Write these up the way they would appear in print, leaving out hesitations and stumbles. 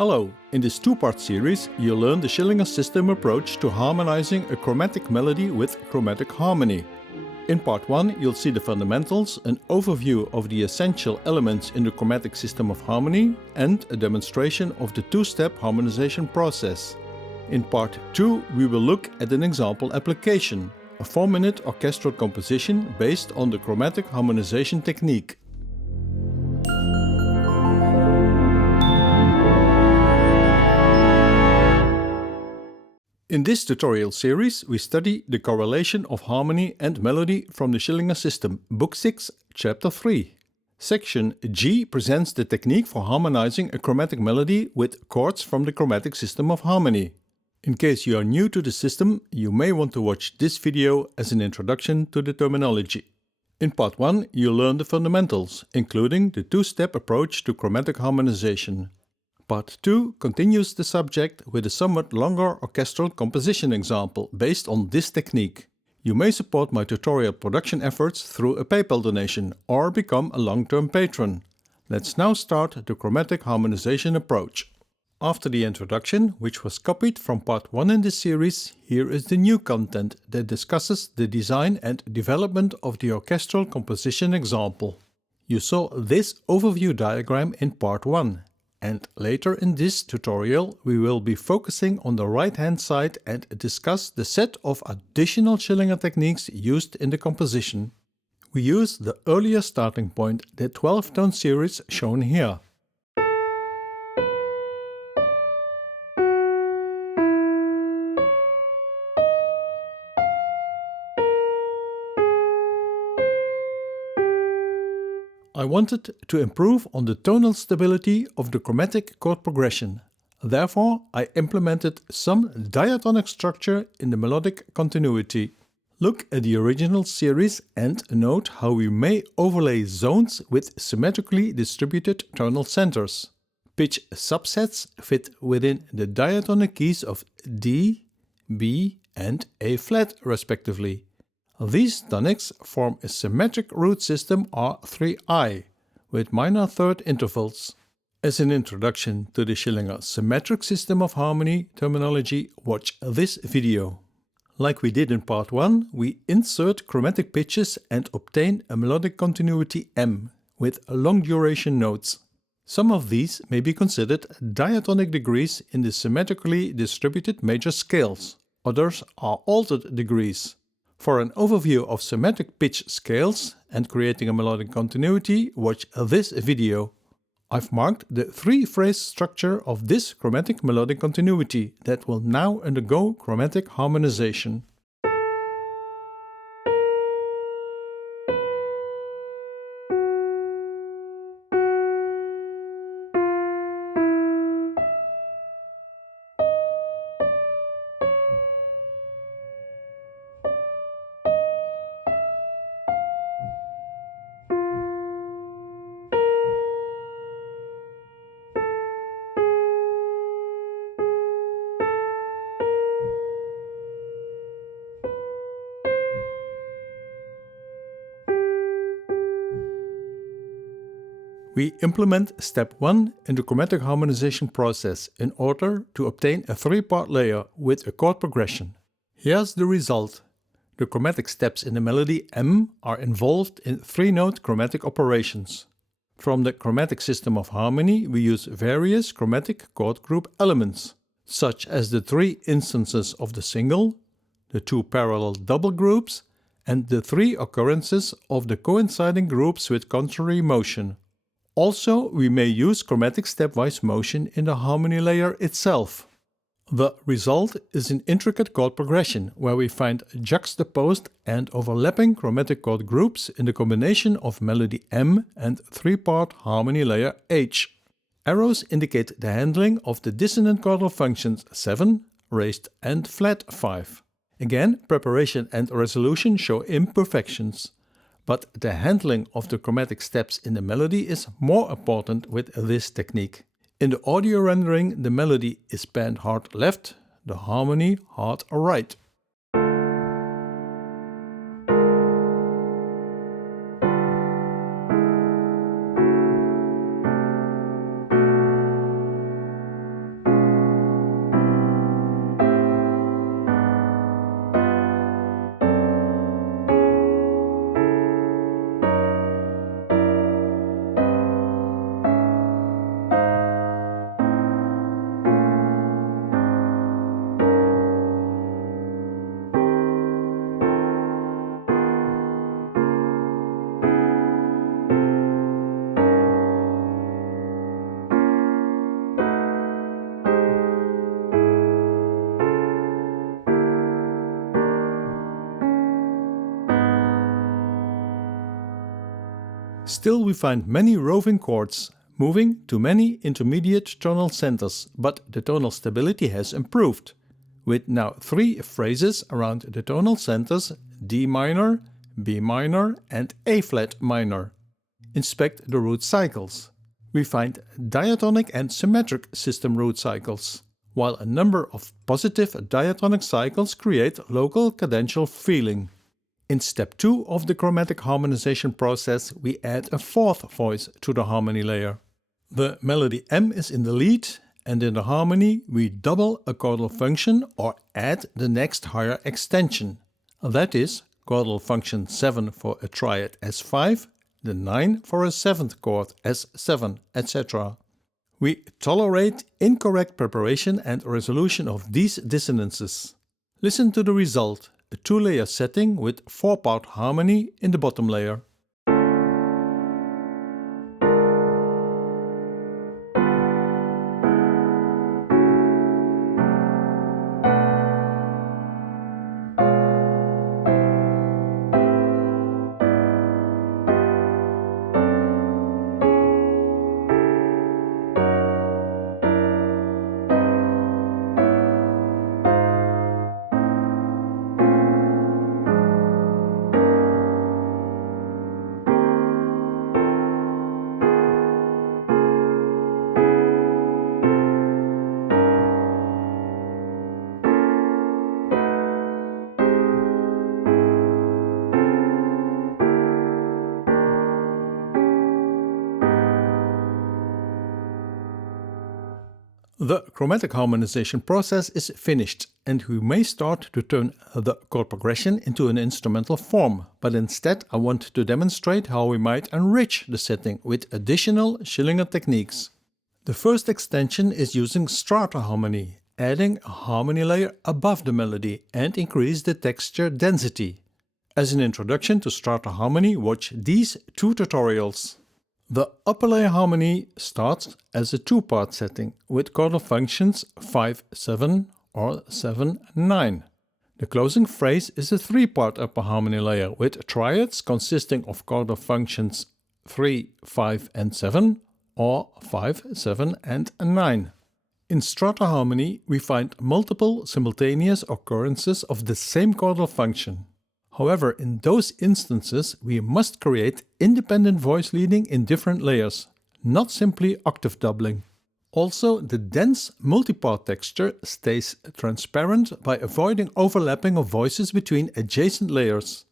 Hello, in this two-part series you'll learn the Schillinger System approach to harmonizing a chromatic melody with chromatic harmony. In part 1 you'll see the fundamentals, an overview of the essential elements in the chromatic system of harmony and a demonstration of the two-step harmonization process. In part 2 we will look at an example application, a 4-minute orchestral composition based on the chromatic harmonization technique. In this tutorial series we study the correlation of harmony and melody from the Schillinger System, Book 6, Chapter 3. Section G presents the technique for harmonizing a chromatic melody with chords from the chromatic system of harmony. In case you are new to the system, you may want to watch this video as an introduction to the terminology. In part 1 you'll learn the fundamentals, including the two-step approach to chromatic harmonization. Part 2 continues the subject with a somewhat longer orchestral composition example based on this technique. You may support my tutorial production efforts through a PayPal donation or become a long-term patron. Let's now start the chromatic harmonization approach. After the introduction, which was copied from part 1 in this series, here is the new content that discusses the design and development of the orchestral composition example. You saw this overview diagram in part 1. And later in this tutorial we will be focusing on the right hand side and discuss the set of additional Schillinger techniques used in the composition. We use the earlier starting point, the 12-tone series shown here. I wanted to improve on the tonal stability of the chromatic chord progression. Therefore, I implemented some diatonic structure in the melodic continuity. Look at the original series and note how we may overlay zones with symmetrically distributed tonal centers. Pitch subsets fit within the diatonic keys of D, B and A flat respectively. These tonics form a symmetric root system R3I, with minor third intervals. As an introduction to the Schillinger Symmetric System of Harmony terminology, watch this video. Like we did in part 1, we insert chromatic pitches and obtain a melodic continuity M, with long duration notes. Some of these may be considered diatonic degrees in the symmetrically distributed major scales, others are altered degrees. For an overview of symmetric pitch scales and creating a melodic continuity, watch this video. I've marked the 3-phrase structure of this chromatic melodic continuity that will now undergo chromatic harmonization. We implement step 1 in the chromatic harmonization process in order to obtain a 3-part layer with a chord progression. Here's the result. The chromatic steps in the melody M are involved in 3-note chromatic operations. From the chromatic system of harmony we use various chromatic chord group elements, such as the 3 instances of the single, the 2 parallel double groups, and the 3 occurrences of the coinciding groups with contrary motion. Also, we may use chromatic stepwise motion in the harmony layer itself. The result is an intricate chord progression where we find juxtaposed and overlapping chromatic chord groups in the combination of melody M and 3-part harmony layer H. Arrows indicate the handling of the dissonant chordal functions 7, raised and flat 5. Again, preparation and resolution show imperfections. But the handling of the chromatic steps in the melody is more important with this technique. In the audio rendering, the melody is panned hard left, the harmony hard right. Still we find many roving chords, moving to many intermediate tonal centers, but the tonal stability has improved, with now 3 phrases around the tonal centers D minor, B minor and A flat minor. Inspect the root cycles. We find diatonic and symmetric system root cycles, while a number of positive diatonic cycles create local cadential feeling. In step 2 of the chromatic harmonization process, we add a 4th voice to the harmony layer. The melody M is in the lead, and in the harmony we double a chordal function or add the next higher extension. That is, chordal function 7 for a triad S5, the 9 for a 7th chord S7, etc. We tolerate incorrect preparation and resolution of these dissonances. Listen to the result, a 2-layer setting with 4-part harmony in the bottom layer. The chromatic harmonization process is finished, and we may start to turn the chord progression into an instrumental form, but instead I want to demonstrate how we might enrich the setting with additional Schillinger techniques. The first extension is using Strata Harmony, adding a harmony layer above the melody and increase the texture density. As an introduction to Strata Harmony, watch these 2 tutorials. The upper layer harmony starts as a 2-part setting with chordal functions 5-7 or 7-9. The closing phrase is a 3-part upper harmony layer with triads consisting of chordal functions 3, 5 and 7 or 5, 7 and 9. In Strata Harmony we find multiple simultaneous occurrences of the same chordal function. However, in those instances we must create independent voice leading in different layers, not simply octave doubling. Also, the dense multipart texture stays transparent by avoiding overlapping of voices between adjacent layers.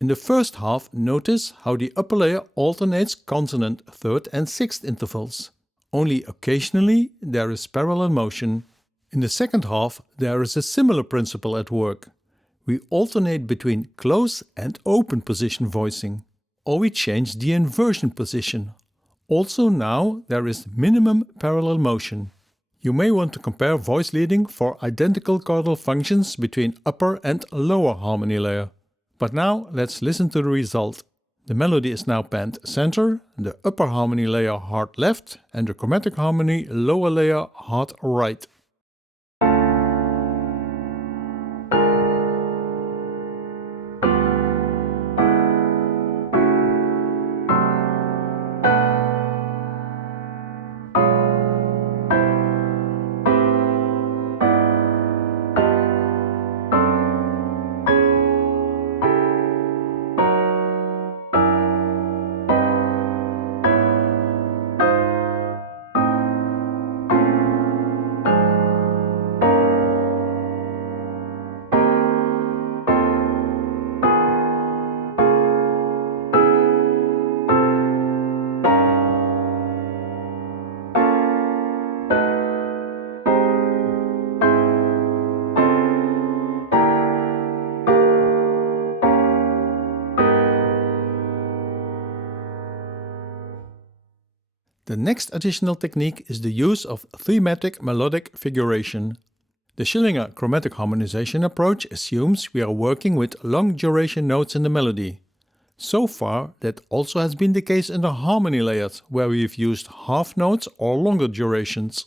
In the first half, notice how the upper layer alternates consonant 3rd and 6th intervals. Only occasionally there is parallel motion. In the second half, there is a similar principle at work. We alternate between close and open position voicing, or we change the inversion position. Also now there is minimum parallel motion. You may want to compare voice leading for identical chordal functions between upper and lower harmony layer. But now let's listen to the result. The melody is now panned center, the upper harmony layer hard left and the chromatic harmony lower layer hard right. The next additional technique is the use of thematic melodic figuration. The Schillinger chromatic harmonization approach assumes we are working with long duration notes in the melody. So far, that also has been the case in the harmony layers, where we've used half notes or longer durations.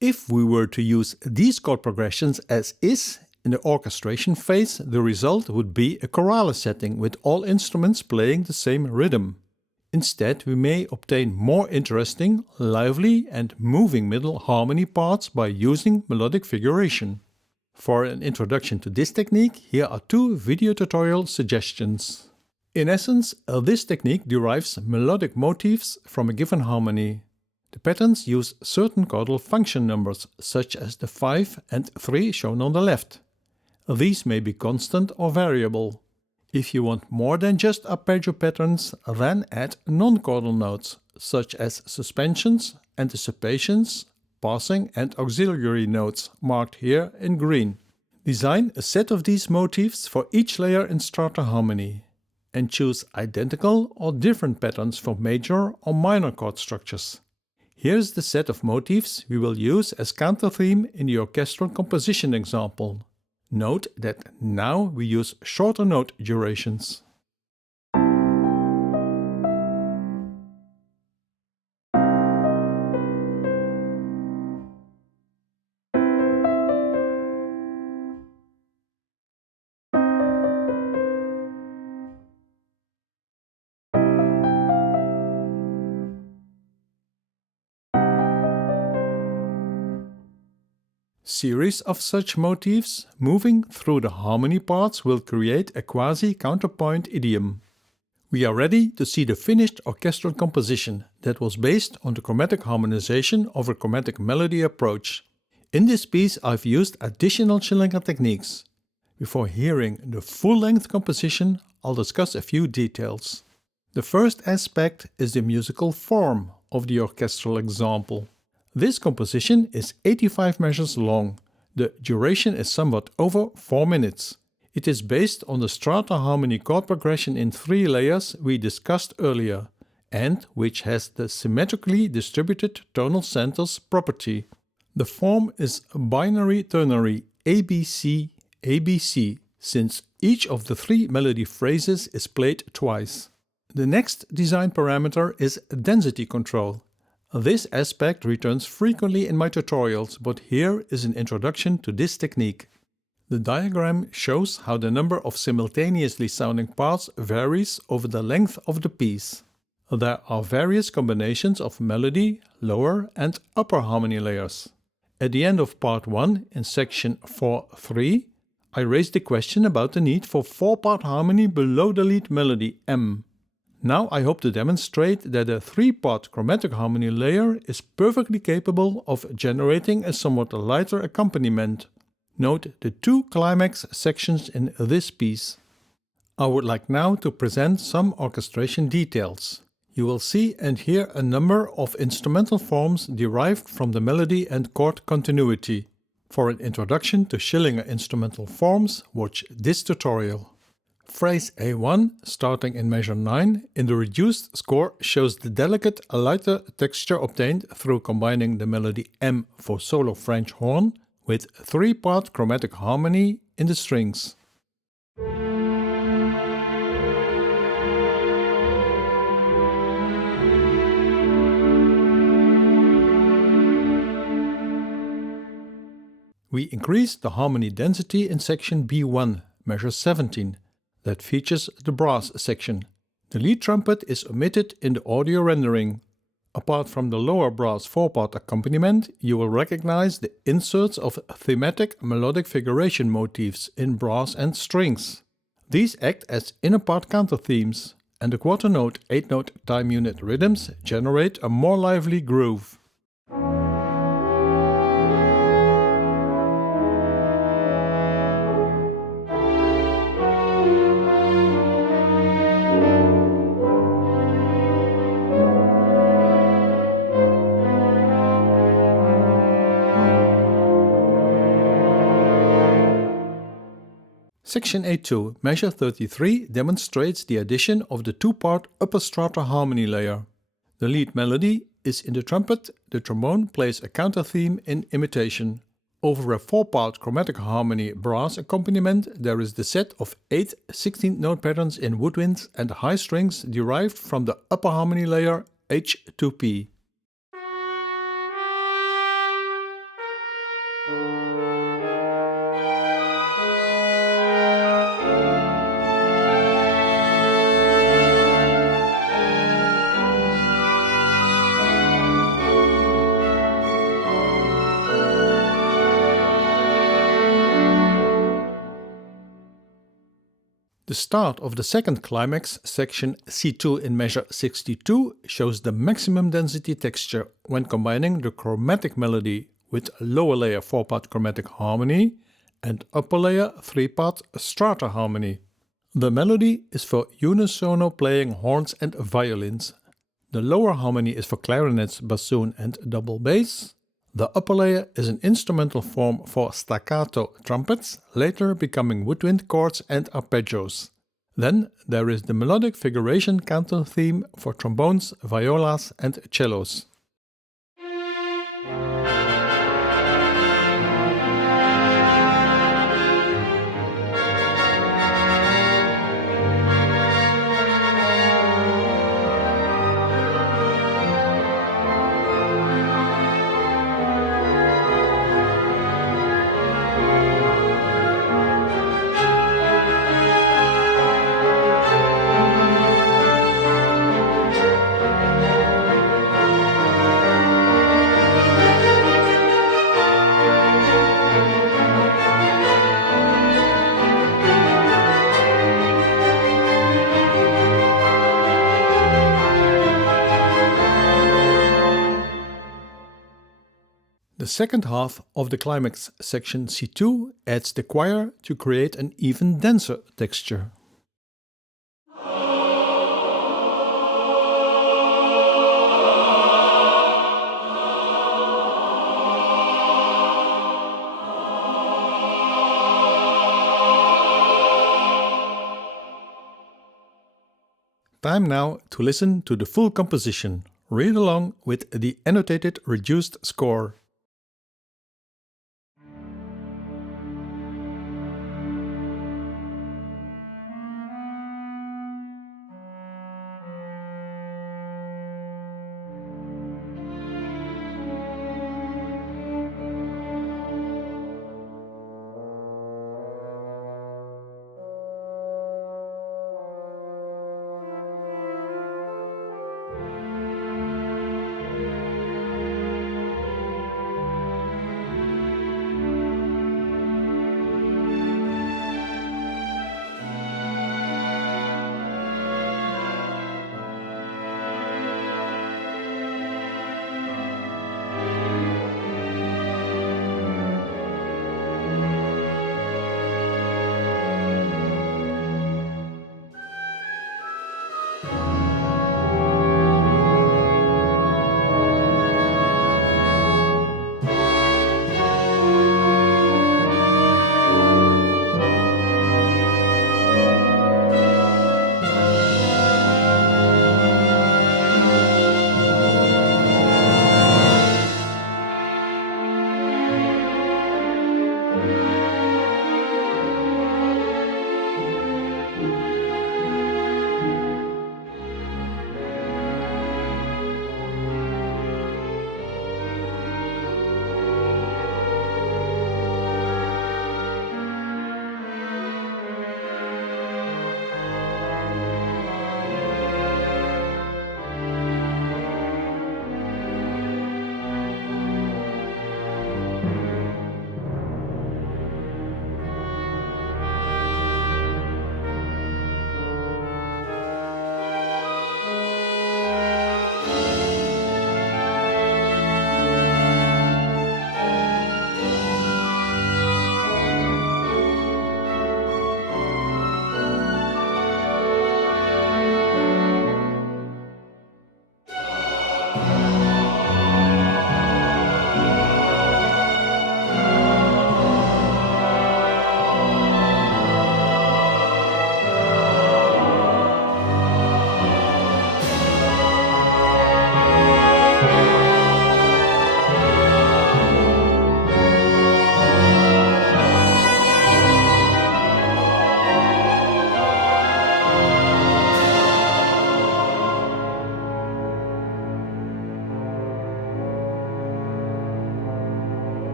If we were to use these chord progressions as is, in the orchestration phase, the result would be a chorale setting with all instruments playing the same rhythm. Instead, we may obtain more interesting, lively and moving middle harmony parts by using melodic figuration. For an introduction to this technique, here are 2 video tutorial suggestions. In essence, this technique derives melodic motifs from a given harmony. The patterns use certain chordal function numbers, such as the 5 and 3 shown on the left. These may be constant or variable. If you want more than just arpeggio patterns, then add non-chordal notes, such as suspensions, anticipations, passing and auxiliary notes, marked here in green. Design a set of these motifs for each layer in Strata Harmony, and choose identical or different patterns for major or minor chord structures. Here's the set of motifs we will use as counter theme in the orchestral composition example. Note that now we use shorter note durations. Series of such motifs moving through the harmony parts will create a quasi-counterpoint idiom. We are ready to see the finished orchestral composition that was based on the chromatic harmonization of a chromatic melody approach. In this piece I've used additional Schillinger techniques. Before hearing the full-length composition, I'll discuss a few details. The first aspect is the musical form of the orchestral example. This composition is 85 measures long. The duration is somewhat over 4 minutes. It is based on the Strata Harmony chord progression in 3 layers we discussed earlier, and which has the symmetrically distributed tonal centers property. The form is binary-ternary ABC, ABC, since each of the 3 melody phrases is played twice. The next design parameter is density control. This aspect returns frequently in my tutorials, but here is an introduction to this technique. The diagram shows how the number of simultaneously sounding parts varies over the length of the piece. There are various combinations of melody, lower and upper harmony layers. At the end of part 1 in section 4.3, I raised the question about the need for 4-part harmony below the lead melody M. Now I hope to demonstrate that a 3-part chromatic harmony layer is perfectly capable of generating a somewhat lighter accompaniment. Note the 2 climax sections in this piece. I would like now to present some orchestration details. You will see and hear a number of instrumental forms derived from the melody and chord continuity. For an introduction to Schillinger instrumental forms, watch this tutorial. Phrase A1, starting in measure 9, in the reduced score shows the delicate, lighter texture obtained through combining the melody M for solo French horn with 3-part chromatic harmony in the strings. We increase the harmony density in section B1, measure 17. That features the brass section. The lead trumpet is omitted in the audio rendering. Apart from the lower brass 4-part accompaniment, you will recognize the inserts of thematic melodic figuration motifs in brass and strings. These act as inner part counter themes, and the quarter note 8-note time unit rhythms generate a more lively groove. Section A2, measure 33, demonstrates the addition of the 2-part upper strata harmony layer. The lead melody is in the trumpet, the trombone plays a counter theme in imitation. Over a 4-part chromatic harmony brass accompaniment, there is the set of 8 16th-note patterns in woodwinds and high strings derived from the upper harmony layer H2P. The start of the second climax, section C2 in measure 62, shows the maximum density texture when combining the chromatic melody with lower layer 4-part chromatic harmony and upper layer 3-part strata harmony. The melody is for unisono playing horns and violins. The lower harmony is for clarinets, bassoon and double bass. The upper layer is an instrumental form for staccato trumpets, later becoming woodwind chords and arpeggios. Then there is the melodic figuration canto theme for trombones, violas and cellos. The second half of the climax section C2 adds the choir to create an even denser texture. Time now to listen to the full composition. Read along with the annotated reduced score.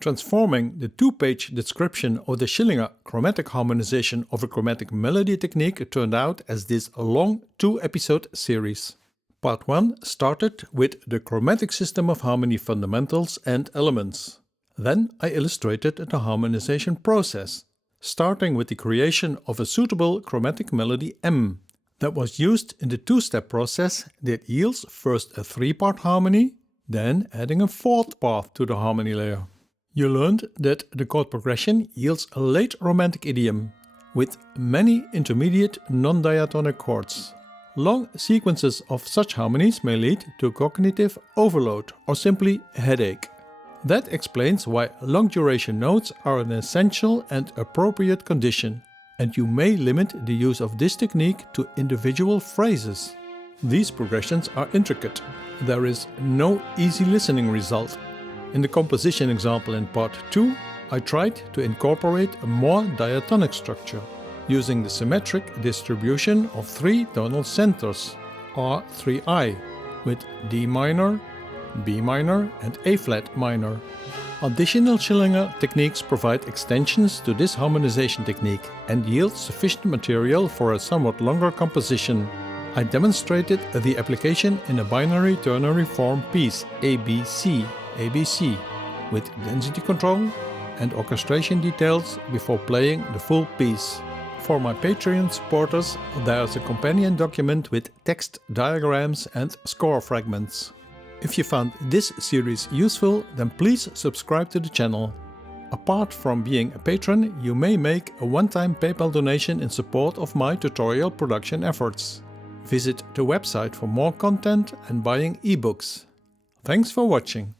Transforming the two-page description of the Schillinger Chromatic Harmonization of a chromatic melody technique turned out as this long 2-episode series. Part 1 started with the chromatic system of harmony fundamentals and elements. Then I illustrated the harmonization process, starting with the creation of a suitable chromatic melody M that was used in the two-step process that yields first a 3-part harmony, then adding a 4th part to the harmony layer. You learned that the chord progression yields a late romantic idiom with many intermediate non-diatonic chords. Long sequences of such harmonies may lead to cognitive overload or simply a headache. That explains why long-duration notes are an essential and appropriate condition, and you may limit the use of this technique to individual phrases. These progressions are intricate. There is no easy listening result. In the composition example in part 2, I tried to incorporate a more diatonic structure, using the symmetric distribution of 3 tonal centers, R3I, with D minor, B minor and A flat minor. Additional Schillinger techniques provide extensions to this harmonization technique and yield sufficient material for a somewhat longer composition. I demonstrated the application in a binary-ternary form piece ABC, with density control and orchestration details before playing the full piece. For my Patreon supporters, there's a companion document with text, diagrams and score fragments. If you found this series useful, then please subscribe to the channel. Apart from being a patron, you may make a one-time PayPal donation in support of my tutorial production efforts. Visit the website for more content and buying ebooks. Thanks for watching.